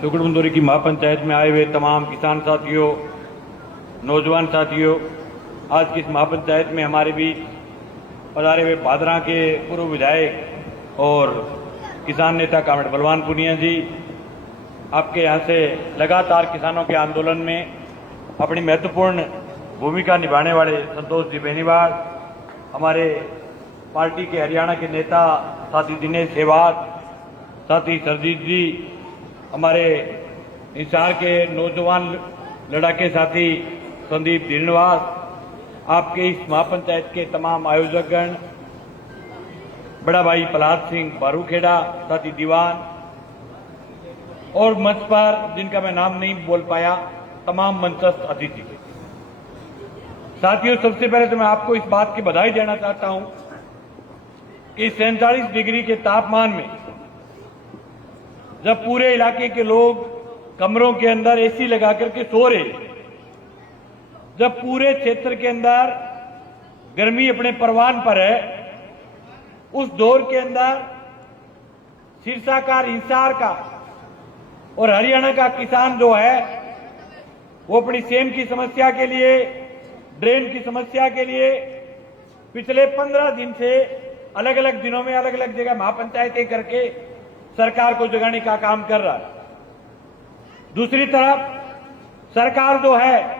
सुगड़बंदोरी की महापंचायत में आए हुए तमाम किसान साथियों, नौजवान साथियों, आज की इस महापंचायत में हमारे बीच पधारे हुए भादरा के पूर्व विधायक और किसान नेता कामरेड बलवान पुनिया जी, आपके यहाँ से लगातार किसानों के आंदोलन में अपनी महत्वपूर्ण भूमिका निभाने वाले संतोष जी बेनीवाल, हमारे पार्टी के हरियाणा के नेता साथी दिनेश सेवाग, साथी सरजीत जी, हमारे हिसार के नौजवान लड़ाके साथी संदीप धीरनवास, आपके इस महापंचायत के तमाम आयोजकगण, बड़ा भाई प्रहलाद सिंह बारूखेड़ा, साथी दीवान और मंच पर जिनका मैं नाम नहीं बोल पाया तमाम मंचस्थ अतिथि। साथियों, सबसे पहले तो मैं आपको इस बात की बधाई देना चाहता हूं कि 47 डिग्री के तापमान में जब पूरे इलाके के लोग कमरों के अंदर एसी लगा करके सो रहे, जब पूरे क्षेत्र के अंदर गर्मी अपने परवान पर है, उस दौर के अंदर सिरसा का, हिसार का और हरियाणा का किसान जो है वो अपनी सेम की समस्या के लिए, ड्रेन की समस्या के लिए पिछले 15 दिन से अलग अलग दिनों में अलग अलग जगह महापंचायतें करके सरकार को जगाने का काम कर रहा है। दूसरी तरफ सरकार जो है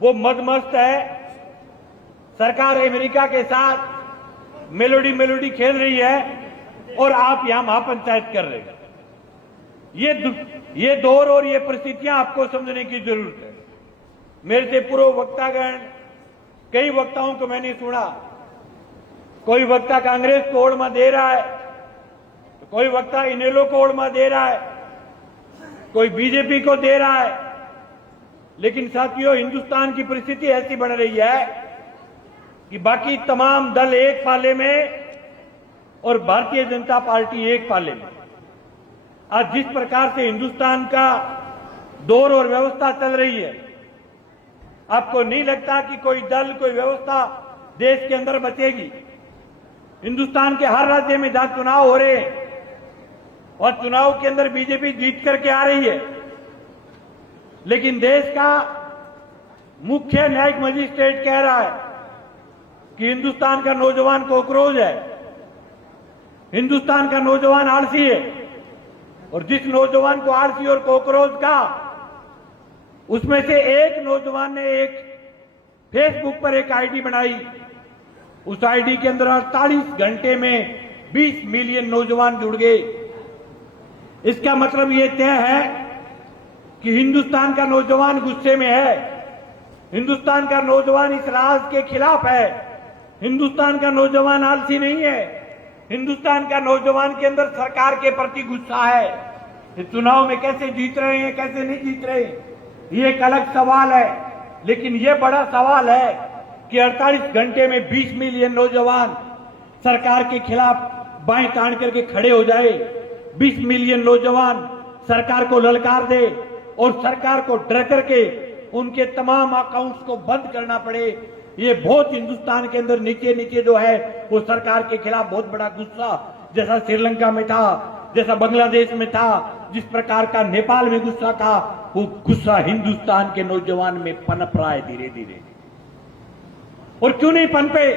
वो मदमस्त है। सरकार अमेरिका के साथ मेलोडी खेल रही है और आप यहां महापंचायत कर रहे हैं। ये दौर और ये परिस्थितियां आपको समझने की जरूरत है। मेरे से पूर्व वक्तागण, कई वक्ताओं को मैंने सुना, कोई वक्ता कांग्रेस को ओढ़मा दे रहा है, तो कोई वक्ता इनेलो को ओढ़मा दे रहा है, कोई बीजेपी को दे रहा है। लेकिन साथियों, हिंदुस्तान की परिस्थिति ऐसी बन रही है कि बाकी तमाम दल एक पाले में और भारतीय जनता पार्टी एक पाले में। आज जिस प्रकार से हिंदुस्तान का दौर और व्यवस्था चल रही है, आपको नहीं लगता कि कोई दल, कोई व्यवस्था देश के अंदर बचेगी? हिंदुस्तान के हर राज्य में जहां चुनाव हो रहे हैं और चुनाव के अंदर बीजेपी जीत करके आ रही है, लेकिन देश का मुख्य न्यायिक मजिस्ट्रेट कह रहा है कि हिंदुस्तान का नौजवान कॉकरोच है, हिंदुस्तान का नौजवान आलसी है। और जिस नौजवान को आलसी और कॉकरोच का, उसमें से एक नौजवान ने एक फेसबुक पर एक आईडी बनाई। उस आईडी के अंदर 48 घंटे में 20 मिलियन नौजवान जुड़ गए। इसका मतलब यह तय है कि हिंदुस्तान का नौजवान गुस्से में है, हिंदुस्तान का नौजवान इस राज के खिलाफ है, हिंदुस्तान का नौजवान आलसी नहीं है, हिंदुस्तान का नौजवान के अंदर सरकार के प्रति गुस्सा है। ये चुनाव में कैसे जीत रहे हैं, कैसे नहीं जीत रहे, ये एक अलग सवाल है। लेकिन ये बड़ा सवाल है कि 48 घंटे में 20 मिलियन नौजवान सरकार के खिलाफ बाएं तान करके खड़े हो जाए, 20 मिलियन नौजवान सरकार को ललकार दे और सरकार को डर करके उनके तमाम अकाउंट्स को बंद करना पड़े। ये बहुत हिंदुस्तान के अंदर नीचे नीचे जो है वो सरकार के खिलाफ बहुत बड़ा गुस्सा, जैसा श्रीलंका में था, जैसा बांग्लादेश में था, जिस प्रकार का नेपाल में गुस्सा था, वो गुस्सा हिंदुस्तान के नौजवान में पनप रहा है धीरे धीरे। और क्यों नहीं पनपे?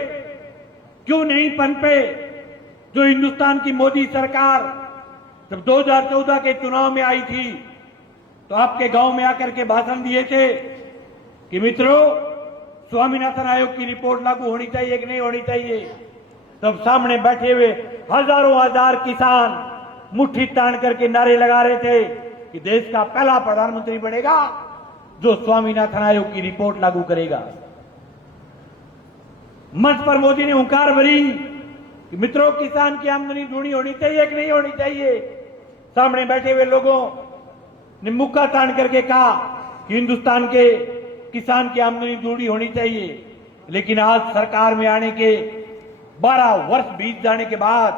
जो हिंदुस्तान की मोदी सरकार जब 2014 के चुनाव में आई थी तो आपके गांव में आकर के भाषण दिए थे कि मित्रों, स्वामीनाथन आयोग की रिपोर्ट लागू होनी चाहिए कि नहीं होनी चाहिए। तब सामने बैठे हुए हजारों हजार किसान मुट्ठी तान करके नारे लगा रहे थे कि देश का पहला प्रधानमंत्री बनेगा जो स्वामीनाथन आयोग की रिपोर्ट लागू करेगा। मंच पर मोदी ने हुंकार भरी कि मित्रों, किसान की आमदनी दूनी होनी चाहिए कि नहीं होनी चाहिए। सामने बैठे हुए लोगों ने मुक्का तान करके कहा कि हिंदुस्तान के किसान की आमदनी दूनी होनी चाहिए। लेकिन आज सरकार में आने के 12 वर्ष बीत जाने के बाद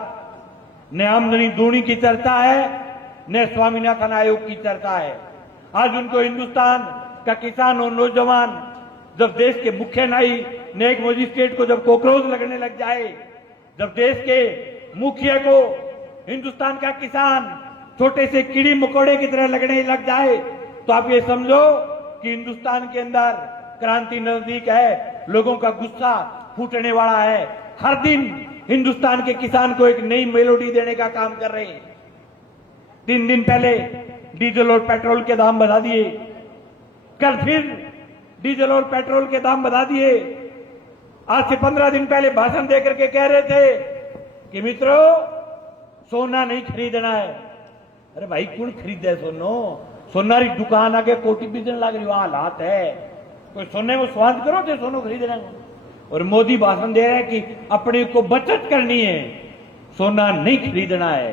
न आमदनी दूनी की चर्चा है, न स्वामीनाथन आयोग की चर्चा है। आज उनको हिंदुस्तान का किसान और नौजवान जब देश के मुख्य न्यायिक मजिस्ट्रेट को जब कॉकरोच लगने लग जाए, जब देश के मुखिया को हिंदुस्तान का किसान छोटे से कीड़ी मकोड़े की तरह लगने लग जाए तो आप ये समझो कि हिंदुस्तान के अंदर क्रांति नजदीक है, लोगों का गुस्सा फूटने वाला है। हर दिन हिंदुस्तान के किसान को एक नई मेलोडी देने का काम कर रहे हैं। 3 दिन पहले डीजल और पेट्रोल के दाम बढ़ा दिए, कल फिर डीजल और पेट्रोल के दाम बढ़ा दिए। आज से 15 दिन पहले भाषण देकर के कह रहे थे कि मित्रों सोना नहीं खरीदना है। अरे भाई कौन खरीदे सोनो? सोना री दुकान आगे कोटी बिजन लग रही हालात है, कोई सोने में स्वाद करो थे सोनो खरीदना। और मोदी भाषण दे रहे हैं कि अपने को बचत करनी है, सोना नहीं खरीदना है।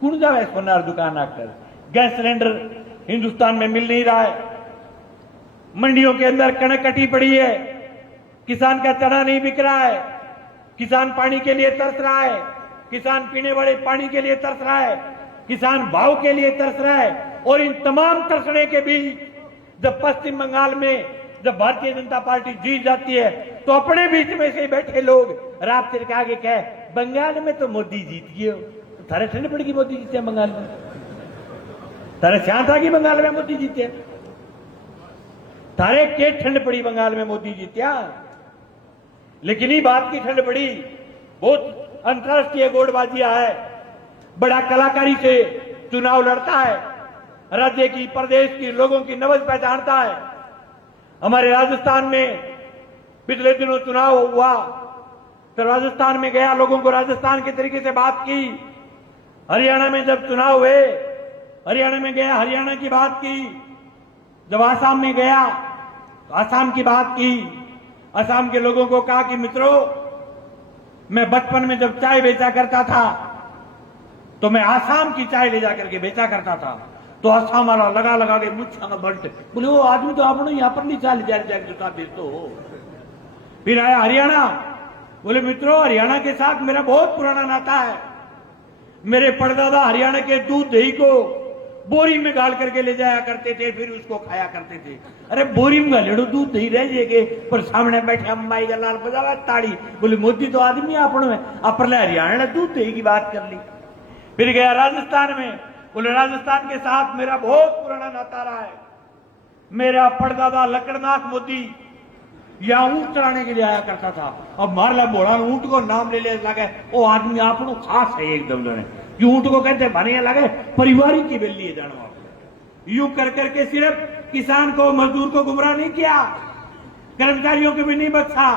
कौन जावे सोना दुकान आकर? गैस सिलेंडर हिंदुस्तान में मिल नहीं रहा है, मंडियों के अंदर कणक कटी पड़ी है, किसान का चना नहीं बिक रहा है, किसान पानी के लिए तरस रहा है, किसान पीने वाले पानी के लिए तरस रहा है, किसान भाव के लिए तरस रहा है। और इन तमाम तरसने के बीच जब पश्चिम बंगाल में जब भारतीय जनता पार्टी जीत जाती है तो अपने बीच में से बैठे लोग रात सिर के आगे कहे बंगाल में तो मोदी जीत गए हो। तो थारे ठंड पड़ेगी मोदी जीते बंगाल में? थारे शांत आ गई बंगाल में मोदी जीते? थारे के ठंड पड़ी बंगाल में मोदी जीत्या? लेकिन ये बात की ठंड पड़ी, बहुत अंतरराष्ट्रीय गोड़बाजियां है, बड़ा कलाकारी से चुनाव लड़ता है, राज्य की प्रदेश की लोगों की नब्ज पहचानता है। हमारे राजस्थान में पिछले दिनों चुनाव हुआ तो राजस्थान में गया, लोगों को राजस्थान के तरीके से बात की। हरियाणा में जब चुनाव हुए हरियाणा में गया, हरियाणा की बात की। जब आसाम में गया तो आसाम की बात की। असम के लोगों को कहा कि मित्रों मैं बचपन में जब चाय बेचा करता था तो मैं आसाम की चाय ले जाकर के बेचा करता था। तो असम वाला लगा लगा के मुझे बल्ट बोले वो आदमी तो आपने यहां पर नहीं चाय ले जाकर बेचते हो। फिर आया हरियाणा, बोले मित्रों हरियाणा के साथ मेरा बहुत पुराना नाता है। मेरे परदादा हरियाणा के दूध दही को बोरी में गाल करके ले जाया करते थे, फिर उसको खाया करते थे। अरे बोरी में गालेड़ो दूध दही रह जाएगे पर सामने बैठे अम्माई का लाल बजावा ताड़ी। बोले मोदी तो आदमी अपन में अपने हरियाणा दूध दही की बात कर ली। फिर गया राजस्थान में, बोले राजस्थान के साथ मेरा बहुत पुराना नाता रहा है। मेरा परदादा लकड़नाथ मोदी यहाँ ऊंट चढ़ाने के लिए आया करता था। अब मारला बोला ऊंट को नाम ले लगे वो आदमी आपको खास है एकदम जने कि ऊंट को कहते बनिया लगे परिवार की बेली है जानो। यूं कर करके सिर्फ किसान को मजदूर को गुमराह नहीं किया, कर्मचारियों को भी नहीं बख्शा।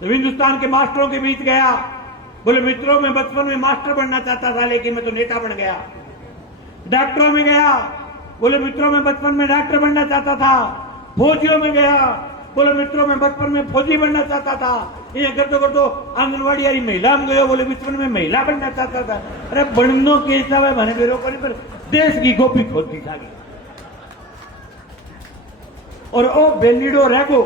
तो हिंदुस्तान के मास्टरों के बीच गया, बोले मित्रों मैं बचपन में मास्टर बनना चाहता था लेकिन मैं तो नेता बन गया। डॉक्टरों में गया, बोले मित्रों मैं बचपन में डॉक्टर बनना चाहता था। फौजियों में गया, बोले मित्रों मैं बचपन में फौजी बनना चाहता था। ये कर तो आंगनबाड़ी वाली महिला में गए, बोले बचपन में महिला बनना चाहता था। अरे बननो के हिसाब है मैंने मेरे पर देश की गोपी खोदती था। और ओ बेलीडो रहो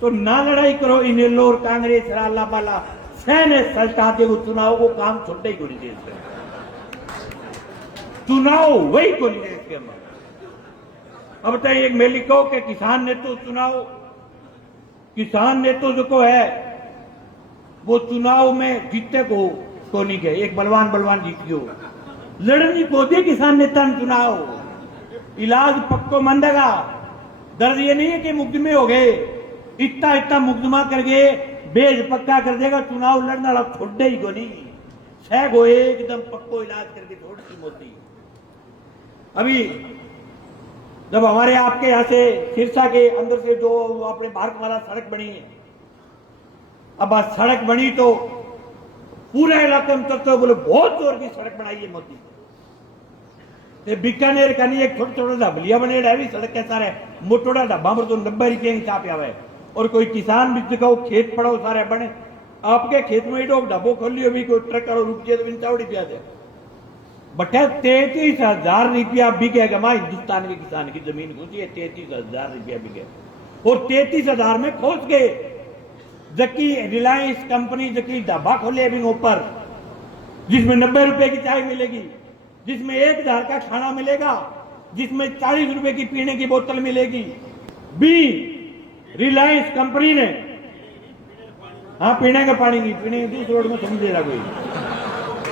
तो ना लड़ाई करो इनेलो और कांग्रेस राला बाला सहने सल्टाते वो चुनाव को काम छोटे ही को नहीं देते। चुनाव वही को नहीं देते हम। अब बताइए एक मेली कहो कि किसान नेतृत्व चुनाव, किसान नेतृत्व जो है वो चुनाव में जीतते को नहीं गए। एक बलवान जीत गयो, लड़नी को दे किसान नेता ने चुनाव। इलाज पक्को मंदेगा, दर्द ये नहीं है कि मुकदमे हो गए, इतना मुकदमा कर गए बेज पक्का कर देगा। चुनाव लड़ना वाला छोड़े ही को नहीं, सह गो एकदम पक्को इलाज करके छोड़ दी मोदी। अभी जब हमारे आपके यहां से सिरसा के अंदर से जो अपने भारत वाला सड़क बनी है, अब सड़क बनी तो पूरे इलाके में तो बोले बहुत जोर की सड़क बनाई है मोदी। बीकानेर का नहीं एक छोटा छोटा ढाबलिया बने भी सड़क के सारे मोटोड़ा ढाबा पर तो 90 रुपये की चाप आवे। और कोई किसान भी कहो खेत पड़ो सारे बने, आपके खेत में डोक ढाबो खोल लियो भी कोई ट्रक करो रुक जाए तो बिन चावड़ी पिया दे। बटे 33,000 रुपया बिकेगा माँ हिंदुस्तान के किसान की जमीन घुसी है, 33,000 रुपया बिके। और 33,000 में खोस गए जबकि रिलायंस कंपनी जबकि ढाबा खोले अभी ऊपर, जिसमें 90 रुपए की चाय मिलेगी, जिसमें 1,000 का खाना मिलेगा, जिसमें 40 रुपए की पीने की बोतल मिलेगी। बी रिलायंस कंपनी ने, हाँ पीने का पानी नहीं, पीने दूसरे रोड में समझ दे रहा कोई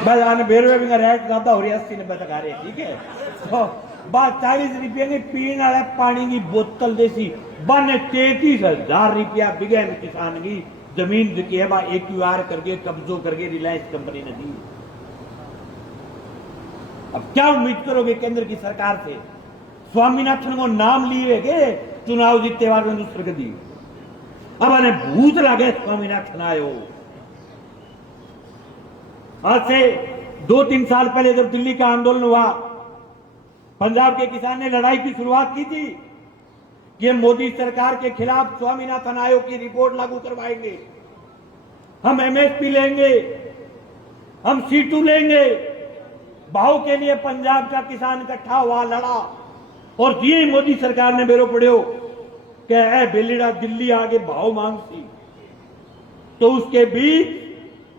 बस आने बेरवे भी रेट ज्यादा हो रही है, 80-90 तक आ रही है, ठीक है। तो बात 40 रुपये की पीने वाला पानी की बोतल देसी बने 33,000 रुपया बिगे किसान की जमीन की है, AQR करके कब्जों करके रिलायंस कंपनी ने दी। अब क्या उम्मीद करोगे केंद्र की सरकार से? स्वामीनाथन को नाम लिए के चुनाव जीतते बार में दूसरे दी। अब आने भूत लगे स्वामीनाथन आयो। आज से 2-3 साल पहले जब दिल्ली का आंदोलन हुआ, पंजाब के किसान ने लड़ाई की शुरुआत की थी कि मोदी सरकार के खिलाफ स्वामीनाथन आयोग की रिपोर्ट लागू करवाएंगे, हम MSP लेंगे, हम C2 लेंगे। भाव के लिए पंजाब का किसान इकट्ठा हुआ, लड़ा, और ये मोदी सरकार ने बेरो पड़ो कि है बेलीड़ा दिल्ली आगे भाव मांग सी, तो उसके बीच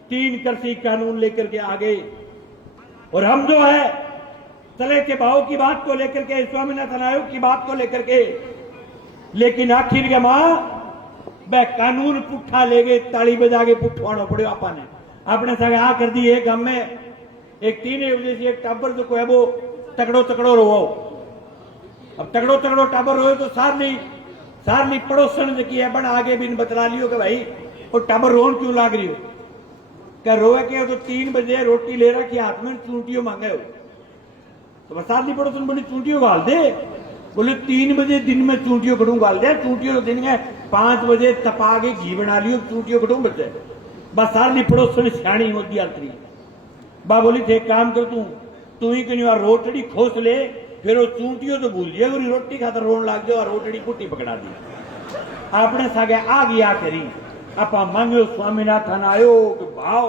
3 कृषि कानून लेकर के आ गए। और हम जो है चले के भाव की बात को लेकर के, स्वामीनाथन आयोग की बात को लेकर के, लेकिन आखिर के मां वह कानून पुट्ठा ले गए, ताली बजा के पुट्ठवाना पड़े। आपने सगे आ कर दी। एक हम में एक 3 बजे से एक टाबर जो को है वो तकड़ो तकड़ो रो। अब तकड़ो तकड़ो टाबर रोए तो सारनी पड़ोसन की है बन आगे भी बतला लियो कि भाई वो टाबर रोन क्यों लाग रही हो? क्या रोए के तो 3 बजे रोटी ले रखी हाथ में, चूंटियों मांगे हो तो सारनी पड़ोसन बोली चूंटियों गाल दे। बोले 3 बजे दिन में चूंटियों कटू गाल दे। चूंटियों दिन में 5 बजे तपा के घी बना लियो, चूंटियों कटू बचे। बस सारनी पड़ोसन सियाणी होती आती। बा बोली थे काम कर तू ही कहीं रोटड़ी खोस ले, फिर वो चूंटियों तो भूल जाए, रोटी खातर रोन लाग जाओ, रोटड़ी पुट्टी पकड़ा दी। आपने सागे आ गया करी आपा मांगो स्वामीनाथन आयोग भाव,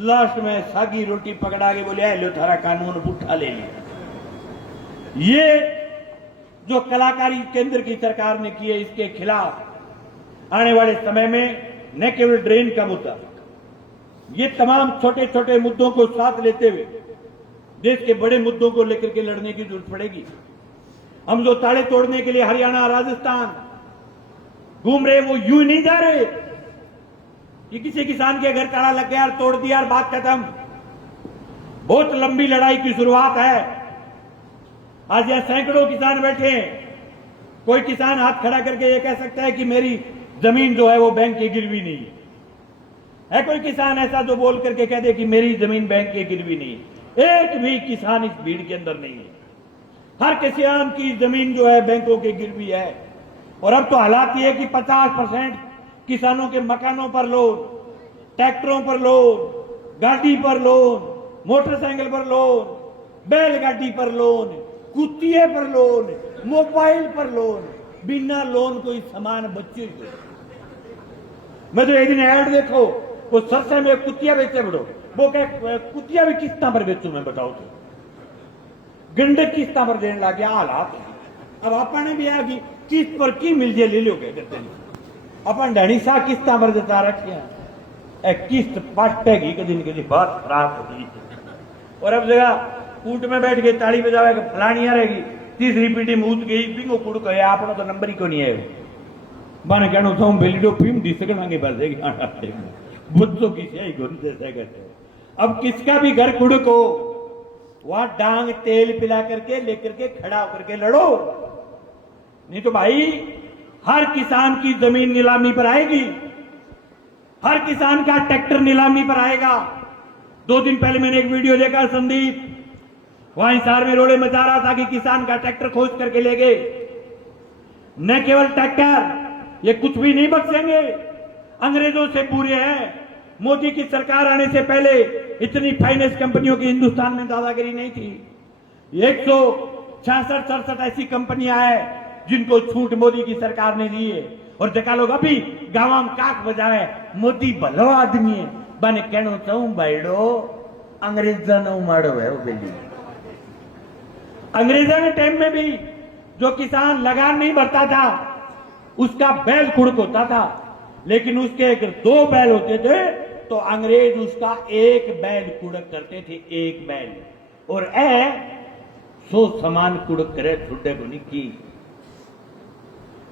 लास्ट में सागी रोटी पकड़ा के बोले लो थारा कानून पुट्ठा ले लिया। ये जो कलाकारी केंद्र की सरकार ने की है, इसके खिलाफ आने वाले समय में न केवल ड्रेन का मुद्दा, ये तमाम छोटे छोटे मुद्दों को साथ लेते हुए देश के बड़े मुद्दों को लेकर के लड़ने की जरूरत पड़ेगी। हम जो ताले तोड़ने के लिए हरियाणा राजस्थान घूम रहे, वो यूं नहीं जा रहे कि किसी किसान के घर ताला लग गया और तोड़ दिया और बात खत्म। बहुत लंबी लड़ाई की शुरुआत है। आज यहां सैकड़ों किसान बैठे हैं। कोई किसान हाथ खड़ा करके ये कह सकता है कि मेरी जमीन जो है वो बैंक की गिरवी नहीं है। कोई किसान ऐसा जो बोल करके कह दे कि मेरी जमीन बैंक की गिरवी नहीं है? एक भी किसान इस भीड़ के अंदर नहीं है। हर किसान की जमीन जो है बैंकों की गिरवी है। और अब तो हालात ये है कि 50% किसानों के मकानों पर लोन, ट्रैक्टरों पर लोन, गाड़ी पर लोन, मोटरसाइकिल पर लोन, बैलगाड़ी पर लोन, कुत्तिये पर लोन, मोबाइल पर लोन, बिना लोन कोई सामान बच्चे को। मैं तो एक दिन ऐड देखो, वो सरसे में कुत्तिया बेचे बड़ो, वो कह कुत्तिया भी किस्ता पर बेचू, मैं बताओ तो गंडक किस्ता पर देने लग गया हालात। अब आपने भी आ गई किस्त पर की मिल जाए ले लो के करते नहीं। अपन ढणी सा किस्ता पर देता रखिया, किस्त पटेगी कदी बात खराब होगी। और अब जगह कूट में बैठ के ताली बजावे फलानिया रहेगी, तीसरी पीढ़ी मूत गई पिंगो कुड़ कहे आपने तो नंबर ही को नहीं है। मैंने कहना था बेलीडो फिल्म दी सकेंगे बस बुद्धों की सही घूमते कहते। अब किसका भी घर कुड़क हो, वहां डांग तेल पिला करके लेकर के खड़ा होकर के लड़ो, नहीं तो भाई हर किसान की जमीन नीलामी पर आएगी, हर किसान का ट्रैक्टर नीलामी पर आएगा। 2 दिन पहले मैंने एक वीडियो देखा, संदीप वहां हिसार में रोड़े मचा रहा था कि किसान का ट्रैक्टर खोज करके ले गए। न केवल ट्रैक्टर, ये कुछ भी नहीं बख्शेंगे, अंग्रेजों से पूरे हैं। मोदी की सरकार आने से पहले इतनी फाइनेंस कंपनियों की हिंदुस्तान में दादागिरी नहीं थी। 166-67 ऐसी कंपनियां हैं जिनको छूट मोदी की सरकार ने दी है। और देखा लोग अभी गांव में काक बजाए, मोदी भलो आदमी है। बने कहना चाहूं भाईडो अंग्रेजा ने उमाड़ो है वो बेली। अंग्रेजों के टाइम में भी जो किसान लगान नहीं भरता था उसका बैल कुड़क होता था, लेकिन उसके अगर 2 बैल होते थे तो अंग्रेज उसका 1 बैल कुड़क करते थे, 1 बैल। और सो समान कुड़क करे छुट्टे को नहीं की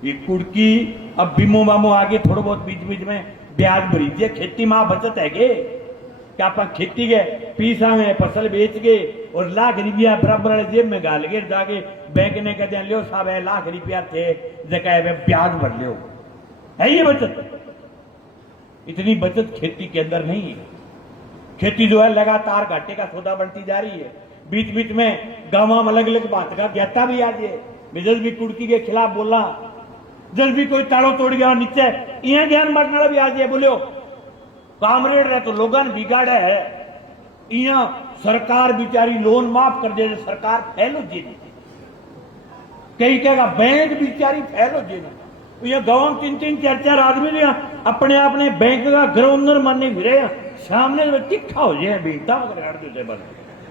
ये कुड़की। अब बीमो मामो आगे थोड़ा बहुत बीच बीच में ब्याज भरी दिए, खेती मां बचत है गे। कि आप खेती गए पीसा में फसल बेच गए और लाख रुपया बराबर जेब में गाल गए जाके बैंक ने कहते हैं लियो साहब है लाख रुपया थे जगह ब्याज भर लियो। है ये बचत? इतनी बचत खेती के अंदर नहीं है। खेती जो है लगातार घाटे का सौदा बनती जा रही है। बीच बीच में गांव में अलग अलग बात का ज्ञाता भी आज है। जब भी कुड़की के खिलाफ बोला, जब भी कोई ताड़ो तोड़ गया नीचे इं ध्यान बांटने भी आज है बोलियो कामरेड रहे तो लोगों ने बिगाड़ा है। इं सरकार बेचारी लोन माफ कर दे, सरकार फैलो जी कई कहेगा बैंक बेचारी फैलो जी ये गांव तीन तीन चार चार आदमी ने अपने अपने बैंक का ग्राउंडर मानने फिरे सामने तिखा हो जाए बेटा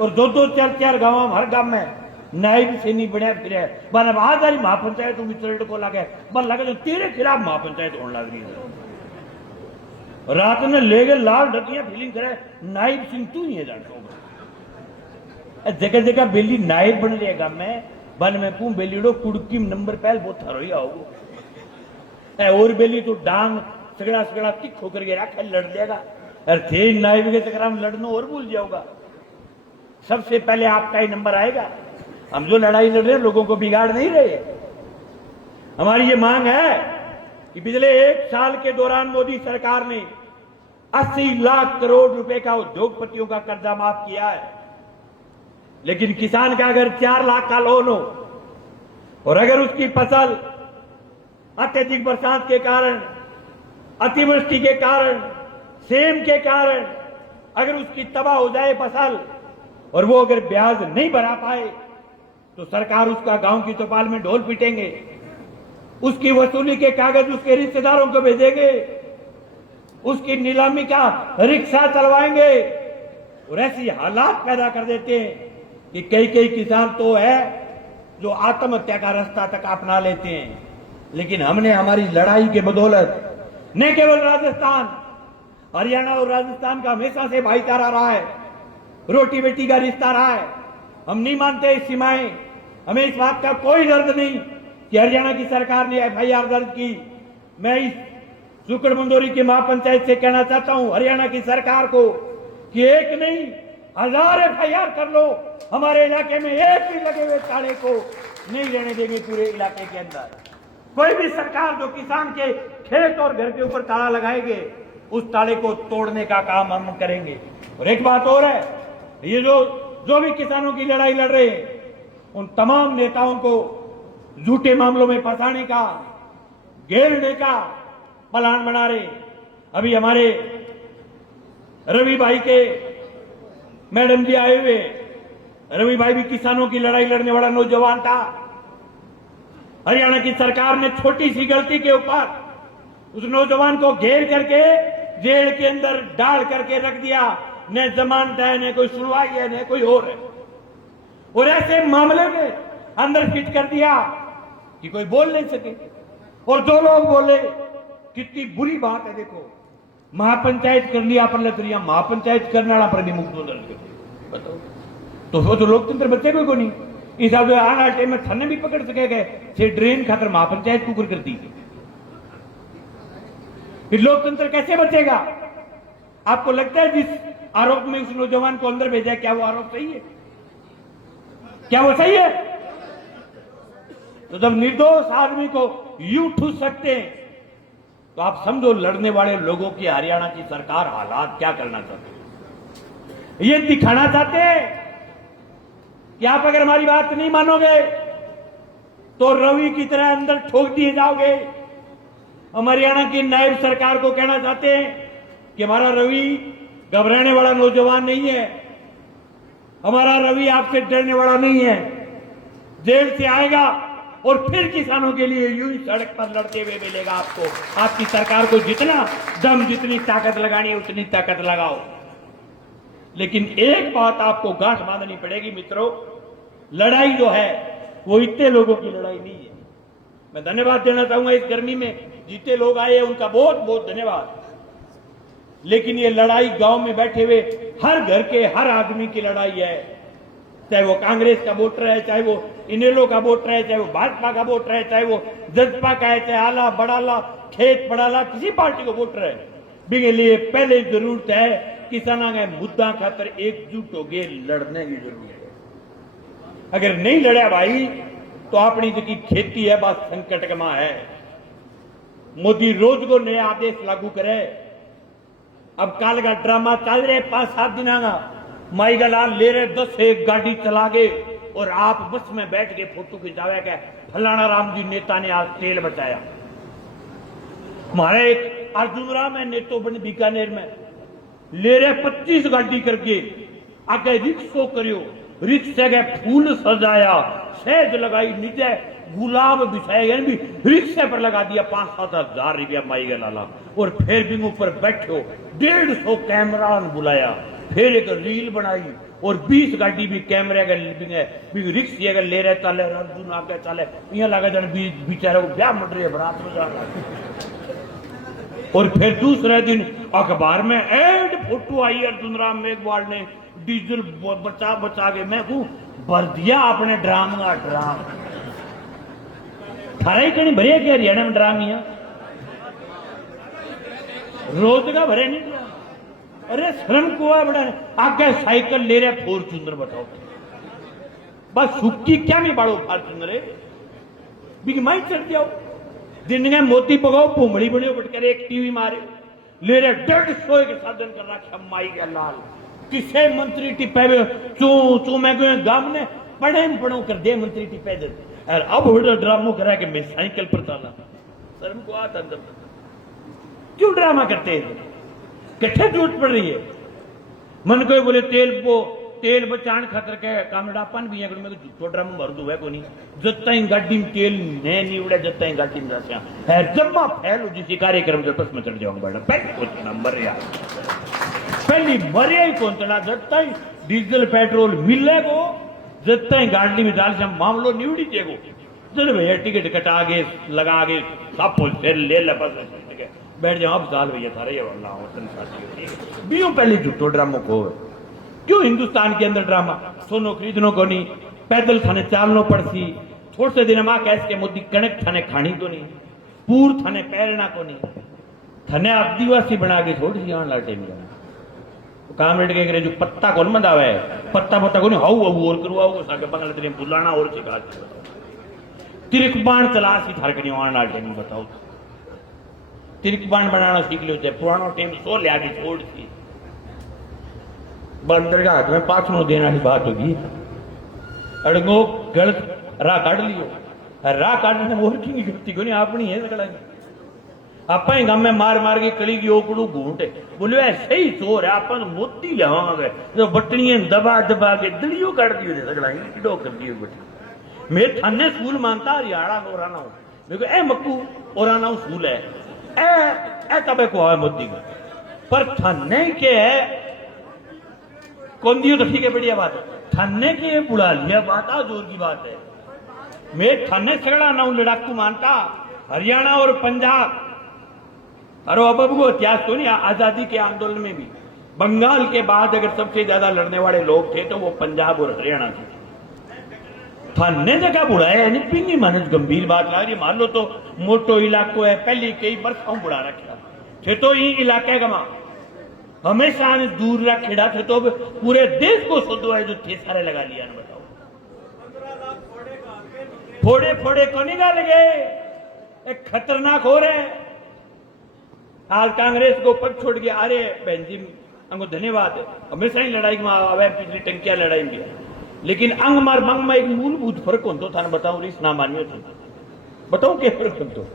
और दो दो चार चार गांव हर गांव में नायब से नहीं बढ़िया फिर बन आधारी महापंचायत विचरण को लगे बन लगे तो तेरे खिलाफ महापंचायत होने लग रही है। रात ने ले गए लाल डकियां फीलिंग करे नायब सिंह तू ही है जानता जगह जगह बेली नायब बन रहेगा मैं बन में पू बेलीडो कुड़की नंबर पहल बहुत हरोई आओ और बेली तो डांग सगड़ा सगड़ा तिख होकर के रखा लड़ लेगा अरे थे नायब के चक्कर में लड़ना और भूल जाओगा। सबसे पहले आपका ही नंबर आएगा। हम जो लड़ाई लड़ रहे लोगों को बिगाड़ नहीं रहे। हमारी ये मांग है कि पिछले एक साल के दौरान मोदी सरकार ने 80 लाख करोड़ रुपए का उद्योगपतियों का कर्जा माफ किया है, लेकिन किसान का अगर 4 लाख का लोन हो और अगर उसकी फसल अत्यधिक बरसात के कारण, अतिवृष्टि के कारण, सेम के कारण अगर उसकी तबाह हो जाए फसल और वो अगर ब्याज नहीं भरा पाए तो सरकार उसका गांव की चौपाल में ढोल पीटेंगे, उसकी वसूली के कागज उसके रिश्तेदारों को भेजेंगे, उसकी नीलामी का रिक्शा चलवाएंगे और ऐसी हालात पैदा कर देते हैं कि कई कई किसान तो है जो आत्महत्या का रास्ता तक अपना लेते हैं। लेकिन हमने हमारी लड़ाई के बदौलत न केवल राजस्थान, हरियाणा और राजस्थान का हमेशा से भाईचारा रहा है, रोटी बेटी का रिश्ता रहा है। हम नहीं मानते इस सीमाएं, हमें इस बात का कोई दर्द नहीं कि हरियाणा की सरकार ने एफआईआर दर्ज की। मैं इस सुकड़ मंदोरी की महापंचायत से कहना चाहता हूं हरियाणा की सरकार को कि एक नहीं 1000 एफआईआर कर लो, हमारे इलाके में एक भी लगे हुए ताले को नहीं रहने देंगे पूरे इलाके के अंदर। कोई भी सरकार जो किसान के खेत और घर के ऊपर ताला लगाएंगे उस ताले को तोड़ने का काम हम करेंगे। और एक बात और है, ये जो भी किसानों की लड़ाई लड़ रहे हैं उन तमाम नेताओं को झूठे मामलों में फंसाने का, घेरने का प्लान बना रहे। अभी हमारे रवि भाई के मैडम जी आए हुए, रवि भाई भी किसानों की लड़ाई लड़ने वाला नौजवान था। हरियाणा की सरकार ने छोटी सी गलती के ऊपर उस नौजवान को घेर करके जेल के अंदर डाल करके रख दिया। न जमानत है, न कोई सुनवाई है, न कोई और है। और ऐसे मामले में अंदर फिट कर दिया कि कोई बोल नहीं सके। और जो लोग बोले कितनी बुरी बात है। देखो महापंचायत कर लिया अपन लतरिया, महापंचायत करने वाला पर भी मुकदमा दर्ज कर दिया। बताओ तो वो तो लोकतंत्र बचे को नहीं। इस हिसाब से आने टाइम में थाने भी पकड़ सके गए से ड्रेन खाकर महापंचायत कुकर कर दी। फिर लोकतंत्र कैसे बचेगा? आपको लगता है जिस आरोप में उस नौजवान को अंदर भेजा क्या वो आरोप सही है? क्या वो सही है? तो जब निर्दोष आदमी को यूं ठूस सकते हैं तो आप समझो लड़ने वाले लोगों की हरियाणा की सरकार हालात क्या करना चाहती है। ये दिखाना चाहते हैं कि आप अगर हमारी बात नहीं मानोगे तो रवि की तरह अंदर ठोक दिए जाओगे। हम हरियाणा की नायब सरकार को कहना चाहते हैं कि हमारा रवि घबराने वाला नौजवान नहीं है, हमारा रवि आपसे डरने वाला नहीं है। जेल से आएगा और फिर किसानों के लिए यूं ही सड़क पर लड़ते हुए मिलेगा आपको। आपकी सरकार को जितना दम, जितनी ताकत लगानी है उतनी ताकत लगाओ। लेकिन एक बात आपको गांठ बांधनी पड़ेगी मित्रों, लड़ाई जो है वो इतने लोगों की लड़ाई नहीं है। मैं धन्यवाद देना चाहूंगा इस गर्मी में जितने लोग आए उनका बहुत बहुत धन्यवाद। लेकिन ये लड़ाई गांव में बैठे हुए हर घर के हर आदमी की लड़ाई है। चाहे वो कांग्रेस का वोटर है, चाहे वो इनेलो का वोटर है, चाहे वो भाजपा का वोटर है, चाहे वो जसपा का है, चाहे आला बड़ाला खेत बड़ाला किसी पार्टी को वोटर है। बिके लिए पहले जरूरत है किसाना के मुद्दा खातर एकजुट हो गए लड़ने की जरूरत है। अगर नहीं लड़ा भाई तो अपनी जी खेती है बस संकट में है। मोदी रोज को नया आदेश लागू करे। अब कल का ड्रामा चल रहे 5-7 दिन का, माई का लाल ले रहे 10 एक गाड़ी चला गए और आप बस में बैठ के फोटो खिंचावे के फलाना राम जी नेता ने आज तेल बचाया। हमारे एक अर्जुन राम है नेतो बन बीकानेर में, ले रहे 25 गाड़ी करके आगे रिक्शो करियो, रिक्शे के फूल सजाया, शहद लगाई, नीचे गुलाब बिछाए गए भी रिक्शे पर लगा दिया 5-7 हजार रुपया माई का लाला। और फिर भी ऊपर बैठो 150 कैमरा बुलाया, फिर एक रील बनाई और 20 गाड़ी भी कैमरे का रिक्शे का ले रहे चले, अर्जुन आगे चले, यहाँ लगा जाने बेचारे को ब्याह मट रही है बरात में जाना। और फिर दूसरे दिन अखबार में एड फोटो आई अर्जुन राम मेघवाल ने डीजल बचा बचा के मैं भर दिया अपने ड्राम का ड्राम। थारा ही कहीं भरे क्या हरियाणा में ड्राम यहाँ रोज का भरे नहीं दिया। अरे श्रम कुआ बड़ा आगे साइकिल ले रहे फॉर्च्यूनर बताओ, बस सुक्की क्या नहीं बाड़ो फॉर्च्यूनर बिग माई चढ़ जाओ। दिन में मोती पगाओ भूमड़ी बने बटकर एक टीवी मारे ले रहे 150 के साधन कर रखा माई का लाल। किसे मंत्री टिपे चू चू मैं गांव ने पढ़े पढ़ो कर दे मंत्री टिपे दे। और अब बड़ा ड्रामो करा कि मैं साइकिल पर चला। शर्म को आता अंदर क्यों ड्रामा करते हैं? कितने झूठ पड़ रही है। मन कोई बोले तेल बचाने खातर के कामड़ापन भी है मैं झूठो ड्रामा भर दू है को नहीं। जब तक गाड़ी में तेल नहीं उड़े जब तक गाड़ी में रसिया है जम्मा फैलो जिस कार्यक्रम जो बस में चढ़ जाऊंगा बड़ा पहले नंबर यार पहली मरिया ही कौन चला जब तक डीजल पेट्रोल मिले को जब तक गाड़ी में डाल से मामलो निवड़ी देगो। चलो भैया टिकट कटा के लगा के सब फिर ले ले बस बैठ जाओ अब साल भैया थारे बीओ पहले झूठो ड्रामो को क्यों हिंदुस्तान के अंदर ड्रामा सोनो खरीदनो को नहीं, पैदल थाने चालनो पड़सी, थोड़े से दिन में कैस के मोदी कणक थाने खानी को नहीं, पूर थाने पैरना को नहीं, थाने आदिवासी बना के छोड़ सी आने लाटे में तो काम रेट के करे जो पत्ता कौन मंदावे पत्ता को नहीं हाउ हाउ और करो आओ साके बंगला तेरे बुलाना और सिखा तिरक बाण चला सी थार कनी आने लाटे में बताओ तिरक बाण बनाना सीख लो चाहे पुरानो टाइम सो ले आगे छोड़ सी बंदर का हाथ में पाछनो देना की बात होगी। अड़गो गलत राह काट लियो, राह काटने और की गलती को नहीं अपनी है सकड़ा आप गांव में मार मार के कली की ओकड़ू घूंटे बोले ऐसे ही चोर है अपन मोती लियावांगे जो बटनियां दबा दबा के दलियो काट दियो सकड़ा किडो कर दियो बट मैं थाने स्कूल मानता हरियाणा ओराना हूं देखो ए मक्कू ओराना स्कूल है ए तबे को है मोती का पर थाने के है कौन दियो तो ठीक है बढ़िया बात है थाने के बुला लिया बात आ जोर की बात है। मैं थाने सगड़ा ना हूं लड़ाकू मानता हरियाणा और पंजाब अरे अब को इतिहास तो नहीं आजादी के आंदोलन में भी बंगाल के बाद अगर सबसे ज्यादा लड़ने वाले लोग थे तो वो पंजाब और हरियाणा थे। थाने जगह बुलाया यानी पिंगी मानस गंभीर बात ला रही मान लो तो मोटो इलाको है पहले कई बरसों बुला रखा थे तो ये इलाके का हमेशा ने दूर रखेड़ा थे तो पूरे देश को शुद्ध है जो थे सारे लगा लिया ना बताओ फोड़े फोड़े को निकाल गए एक खतरनाक हो रहे आज कांग्रेस को पद छोड़ के आ रहे बहन जी हमको धन्यवाद है हमेशा ही लड़ाई में आवे पिछली टंकिया लड़ाई में लेकिन अंग मार मंग में एक मूलभूत फर्क होता था बताओ रिस ना मानियो थे बताओ क्या फर्क होता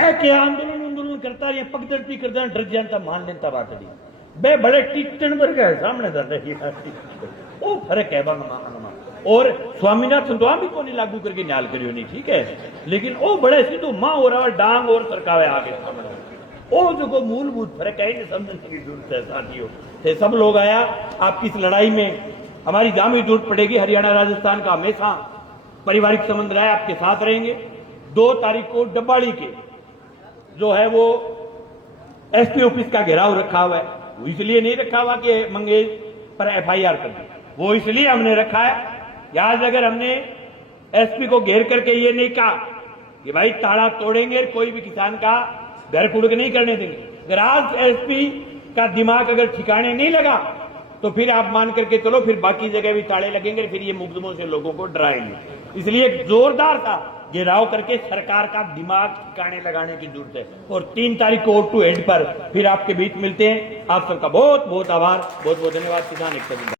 ऐके आंदोलन करता रही पगदड़पी करता डर जानता मान लेता बात बे बड़े टिकटन पर गए सामने वो फर्क है और स्वामीनाथन तो भी को नहीं लागू करके न्याल करियो नहीं ठीक है लेकिन वो बड़े सीधो माँ हो रहा डांग और सरकावे आगे वो जो मूलभूत फर्क है समझने की जरूरत है साथियों से सब लोग आया आपकी इस लड़ाई में हमारी जामी जरूरत पड़ेगी। हरियाणा राजस्थान का हमेशा पारिवारिक संबंध रहा है आपके साथ रहेंगे। 2 तारीख को डब्बाड़ी के जो है वो एसपी ऑफिस का घेराव रखा हुआ है वो इसलिए नहीं रखा हुआ कि मंगेश पर एफआईआर कर दी वो इसलिए हमने रखा है आज अगर हमने एसपी को घेर करके ये नहीं कहा कि भाई ताला तोड़ेंगे कोई भी किसान का घर कुड़क नहीं करने देंगे अगर आज एसपी का दिमाग अगर ठिकाने नहीं लगा तो फिर आप मान करके चलो, फिर बाकी जगह भी ताले लगेंगे, फिर ये मुकदमों से लोगों को डराएंगे। इसलिए एक जोरदार सा घेराव करके सरकार का दिमाग ठिकाने लगाने की जरूरत है। और 3 तारीख को टू हेड पर फिर आपके बीच मिलते हैं। आप सबका बहुत बहुत आभार, बहुत बहुत धन्यवाद। किसान एकता जिंदाबाद।